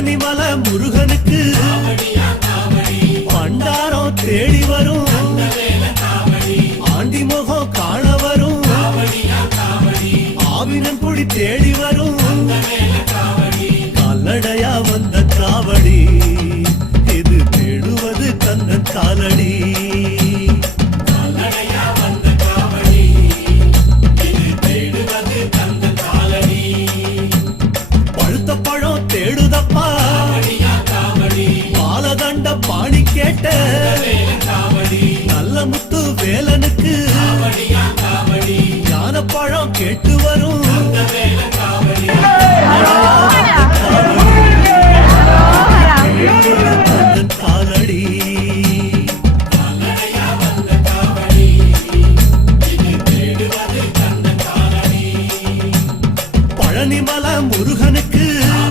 பழனிமலை முருகனுக்கு பண்டாரம் தேடி வரும் ஆண்டி முகம் காண வரும் ஆவினங்குடி தேடி வரும் கால்நடையா வந்த காவடி இது தேடுவது கந்தன் காலடி தேடுதப்பா பாலதண்ட பாணி கேட்ட நல்ல முத்து வேலனுக்கு ஞானப்பழம் கேட்டு வரும்